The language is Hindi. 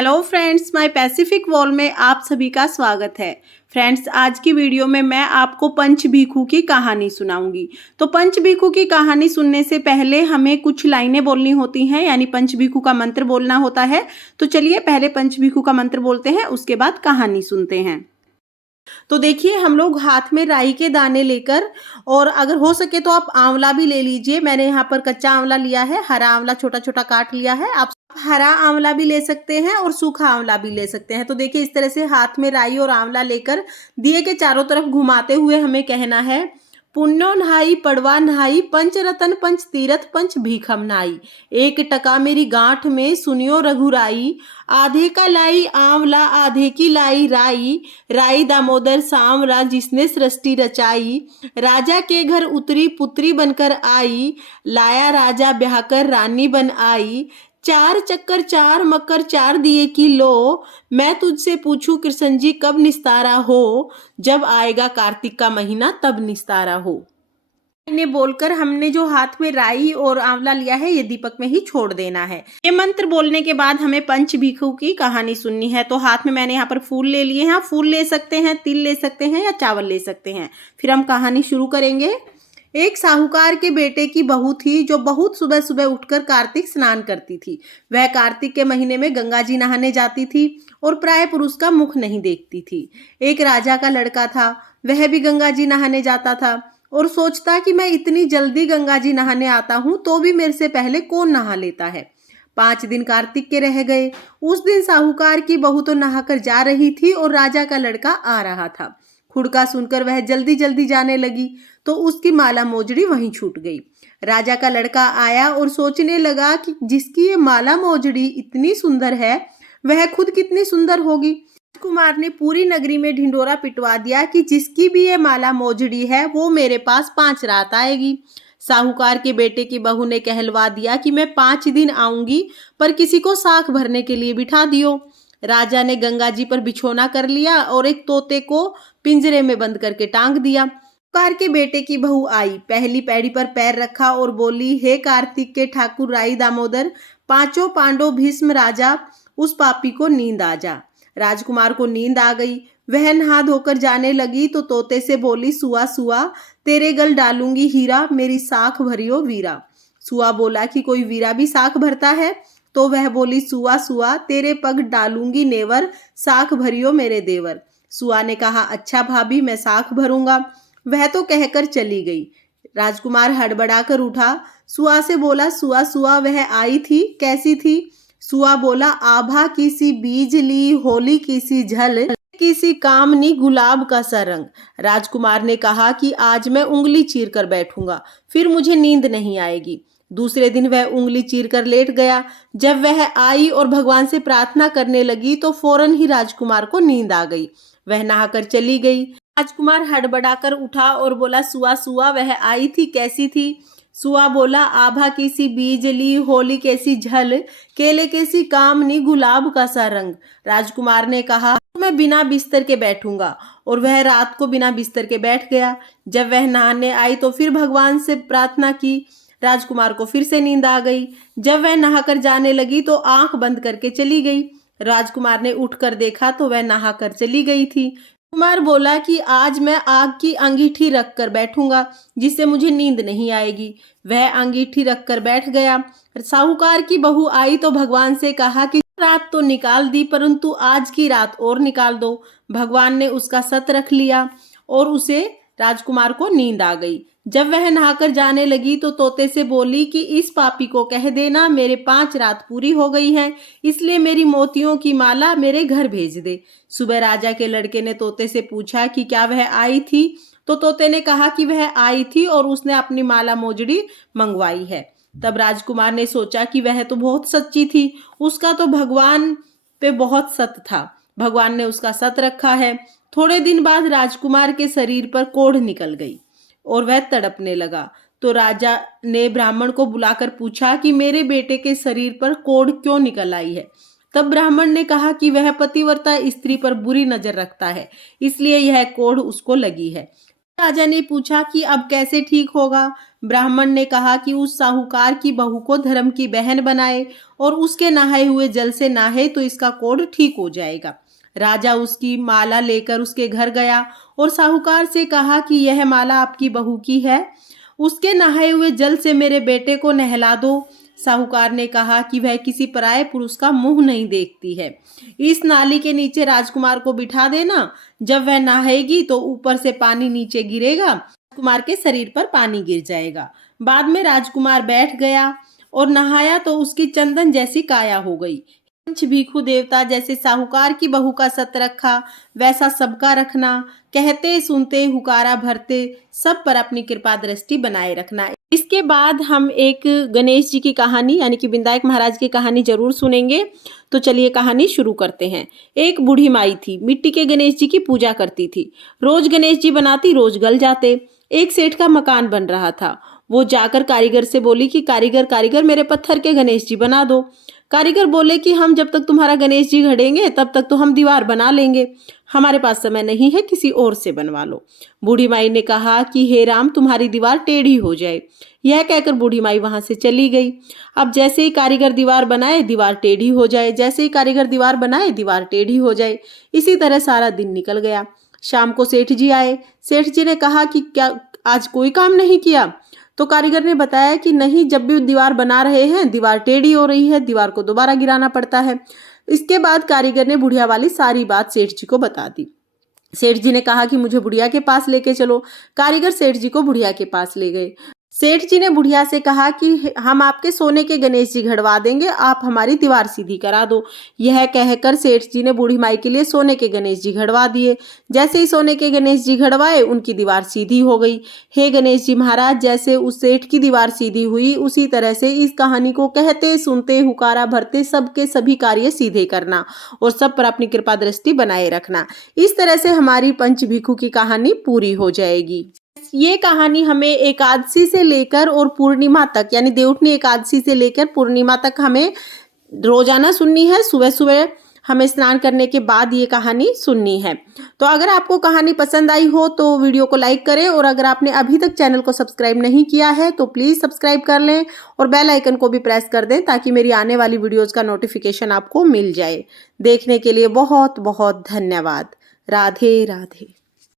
Hello friends, my Pacific wall में आप सभी का स्वागत है। फ्रेंड्स, आज की वीडियो में मैं आपको पंचभीखू की कहानी सुनाऊंगी। तो पंचभीखू की कहानी सुनने से पहले हमें कुछ लाइनें बोलनी होती हैं, यानी पंचभीखू का मंत्र बोलना होता है। तो चलिए पहले पंचभीखू का मंत्र बोलते हैं, उसके बाद कहानी सुनते हैं। तो देखिए, हम लोग हाथ में राई के दाने लेकर, और अगर हो सके तो आप आंवला भी ले लीजिए। मैंने यहाँ पर कच्चा आंवला लिया है, हरा आंवला छोटा छोटा काट लिया है। आप हरा आंवला भी ले सकते हैं और सूखा आंवला भी ले सकते हैं। तो देखिए, इस तरह से हाथ में राई और आंवला लेकर दिए के चारों तरफ घुमाते हुए हमें कहना है, पुण्यो नहाई पड़वा नहाई, पंच रतन पंच तीरथ पंच भीखम नहाई। एक टका मेरी गांठ में सुनियो रघुराई, आधे का लाई आंवला आधे की लाई राई। राई दामोदर सांवरा जिसने सृष्टि रचाई, राजा के घर उतरी पुत्री बनकर आई, लाया राजा ब्याहकर रानी बन आई। चार चक्कर चार मकर चार दिए की लो, मैं तुझसे पूछूं कृष्ण जी कब निस्तारा हो, जब आएगा कार्तिक का महीना तब निस्तारा हो। इन्हें बोलकर हमने जो हाथ में राई और आंवला लिया है ये दीपक में ही छोड़ देना है। ये मंत्र बोलने के बाद हमें पंचभीखू की कहानी सुननी है। तो हाथ में मैंने यहाँ पर फूल ले लिए हैं। फूल ले सकते हैं, तिल ले सकते हैं या चावल ले सकते हैं। फिर हम कहानी शुरू करेंगे। एक साहूकार के बेटे की बहू थी जो बहुत सुबह सुबह उठकर कार्तिक स्नान करती थी। वह कार्तिक के महीने में गंगा जी नहाने जाती थी और प्राय पुरुष का मुख नहीं देखती थी। एक राजा का लड़का था, वह भी गंगा जी नहाने जाता था और सोचता कि मैं इतनी जल्दी गंगा जी नहाने आता हूँ तो भी मेरे से पहले कौन नहा लेता है। 5 दिन कार्तिक के रह गए। उस दिन साहूकार की बहू तो नहाकर जा रही थी और राजा का लड़का आ रहा था। खुड़का सुनकर वह जल्दी जल्दी जाने लगी तो उसकी माला मोजड़ी वहीं छूट गई। राजा का लड़का आया और सोचने लगा कि जिसकी ये माला मोजड़ी इतनी सुंदर है वह खुद कितनी सुंदर होगी। कुमार ने पूरी नगरी में ढिंडोरा पिटवा दिया कि जिसकी भी ये माला मोजड़ी है वो मेरे पास 5 रात आएगी। साहूकार के बेटे की बहू ने कहलवा दिया कि मैं 5 दिन आऊंगी, पर किसी को साख भरने के लिए बिठा दियो। राजा ने गंगा जी पर बिछोना कर लिया और एक तोते को पिंजरे में बंद करके टांग दिया। कार के बेटे की बहू आई, पहली पैड़ी पर पैर रखा और बोली, हे कार्तिक के ठाकुर राई दामोदर, 5 पांडव भीष्म राजा, उस पापी को नींद आ जा। राजकुमार को नींद आ गई। वह नहा धोकर जाने लगी तो तोते से बोली, सुआ सुआ तेरे गल डालूंगी हीरा, मेरी साख भरियो वीरा। सुआ बोला कि कोई वीरा भी साख भरता है? तो वह बोली, सुआ सुआ तेरे पग डालूंगी नेवर, साख भरियो मेरे देवर। सुआ ने कहा, अच्छा भाभी, मैं साख भरूंगा। वह तो कहकर चली गई। राजकुमार हड़बड़ाकर उठा, सुआ से बोला, सुआ सुआ वह आई थी, कैसी थी? सुआ बोला, आभा की सी बीज ली, होली की सी झल, किसी कामनी गुलाब का सा रंग। राजकुमार ने कहा कि आज मैं उंगली चीर कर बैठूंगा, फिर मुझे नींद नहीं आएगी। दूसरे दिन वह उंगली चीर कर लेट गया। जब वह आई और भगवान से प्रार्थना करने लगी तो फौरन ही राजकुमार को नींद आ गई। वह नहाकर चली गई। राजकुमार हड़बड़ाकर उठा और बोला, सुआ सुआ वह आई थी, कैसी थी? सुआ बोला, आभा की सी बीजली, होली कैसी झल, केले कैसी कामनी, गुलाब का सा रंग। राजकुमार ने कहा, मैं बिना बिस्तर के बैठूंगा, और वह रात को बिना बिस्तर के बैठ गया। जब वह नहाने आई तो फिर भगवान से प्रार्थना की। राजकुमार को फिर से नींद आ गई। जब वह नहाकर जाने लगी तो आंख बंद करके चली गई। राजकुमार ने उठकर देखा तो वह नहाकर चली गई थी। कुमार बोला कि आज मैं आग की अंगीठी रख कर बैठूंगा, जिससे मुझे नींद नहीं आएगी। वह अंगीठी रख कर बैठ गया। साहूकार की बहू आई तो भगवान से कहा कि रात तो निकाल दी, परंतु आज की रात और निकाल दो। भगवान ने उसका सत रख लिया और उसे राजकुमार को नींद आ गई। जब वह नहाकर जाने लगी तो तोते से बोली कि इस पापी को कह देना मेरे 5 रात पूरी हो गई हैं, इसलिए मेरी मोतियों की माला मेरे घर भेज दे। सुबह राजा के लड़के ने तोते से पूछा कि क्या वह आई थी? तो तोते ने कहा कि वह आई थी और उसने अपनी माला मोजड़ी मंगवाई है। तब राजकुमार ने सोचा कि वह तो बहुत सच्ची थी, उसका तो भगवान पे बहुत सत था, भगवान ने उसका सत रखा है। थोड़े दिन बाद राजकुमार के शरीर पर कोढ़ निकल गई और वह तड़पने लगा। तो राजा ने ब्राह्मण को बुलाकर पूछा कि मेरे बेटे के शरीर पर कोढ़ क्यों निकल आई है? तब ब्राह्मण ने कहा कि वह पतिव्रता स्त्री पर बुरी नजर रखता है, इसलिए यह कोढ़ उसको लगी है। राजा ने पूछा कि अब कैसे ठीक होगा? ब्राह्मण ने कहा कि उस साहूकार की बहू को धर्म की बहन बनाए और उसके नहाए हुए जल से नहाए तो इसका कोढ़ ठीक हो जाएगा। राजा उसकी माला लेकर उसके घर गया और साहूकार से कहा कि यह माला आपकी बहू की है, उसके नहाए हुए जल से मेरे बेटे को नहला दो। साहूकार ने कहा कि वह किसी पराये पुरुष का मुंह नहीं देखती है। इस नाली के नीचे राजकुमार को बिठा देना, जब वह नहाएगी तो ऊपर से पानी नीचे गिरेगा, राजकुमार के शरीर पर पानी गिर जाएगा। बाद में राजकुमार बैठ गया और नहाया तो उसकी चंदन जैसी काया हो गई। पंच भिखु देवता जैसे साहूकार की बहू का सत रखा, वैसा सबका रखना, कहते सुनते हुकारा भरते सब पर अपनी कृपा दृष्टि बनाए रखना। इसके बाद हम एक गणेश जी की कहानी यानी कि विनायक महाराज की कहानी जरूर सुनेंगे। तो चलिए कहानी शुरू करते हैं। एक बूढ़ी माई थी, मिट्टी के गणेश जी की पूजा करती थी। रोज गणेश जी बनाती, रोज गल जाते। एक सेठ का मकान बन रहा था। वो जाकर कारीगर से बोली कि कारीगर कारीगर मेरे पत्थर के गणेश जी बना दो। कारीगर बोले कि हम जब तक तुम्हारा गणेश जी घड़ेंगे तब तक तो हम दीवार बना लेंगे, हमारे पास समय नहीं है, किसी और से बनवा लो। बूढ़ी माई ने कहा कि हे राम, तुम्हारी दीवार टेढ़ी हो जाए। यह कहकर बूढ़ी माई वहां से चली गई। अब जैसे ही कारीगर दीवार बनाए दीवार टेढ़ी हो जाए, जैसे ही कारीगर दीवार बनाए दीवार टेढ़ी हो जाए। इसी तरह सारा दिन निकल गया। शाम को सेठ जी आए। सेठ जी ने कहा कि क्या आज कोई काम नहीं किया? तो कारीगर ने बताया कि नहीं, जब भी दीवार बना रहे हैं दीवार टेढ़ी हो रही है, दीवार को दोबारा गिराना पड़ता है। इसके बाद कारीगर ने बुढ़िया वाली सारी बात सेठ जी को बता दी। सेठ जी ने कहा कि मुझे बुढ़िया के पास लेके चलो। कारीगर सेठ जी को बुढ़िया के पास ले गए। सेठ जी ने बुढ़िया से कहा कि हम आपके सोने के गणेश जी घड़वा देंगे, आप हमारी दीवार सीधी करा दो। यह कहकर सेठ जी ने बूढ़ी माई के लिए सोने के गणेश जी घड़वा दिए। जैसे ही सोने के गणेश जी घड़वाए उनकी दीवार सीधी हो गई। हे गणेश जी महाराज, जैसे उस सेठ की दीवार सीधी हुई उसी तरह से इस कहानी को कहते सुनते हुकारा भरते सबके सभी कार्य सीधे करना और सब पर अपनी कृपा दृष्टि बनाए रखना। इस तरह से हमारी पंच भिखु की कहानी पूरी हो जाएगी। ये कहानी हमें एकादशी से लेकर और पूर्णिमा तक यानी देवउठनी एकादशी से लेकर पूर्णिमा तक हमें रोजाना सुननी है। सुबह सुबह हमें स्नान करने के बाद ये कहानी सुननी है। तो अगर आपको कहानी पसंद आई हो तो वीडियो को लाइक करें और अगर आपने अभी तक चैनल को सब्सक्राइब नहीं किया है तो प्लीज़ सब्सक्राइब कर लें और बेल आइकन को भी प्रेस कर दें ताकि मेरी आने वाली वीडियोज़ का नोटिफिकेशन आपको मिल जाए। देखने के लिए बहुत बहुत धन्यवाद। राधे राधे।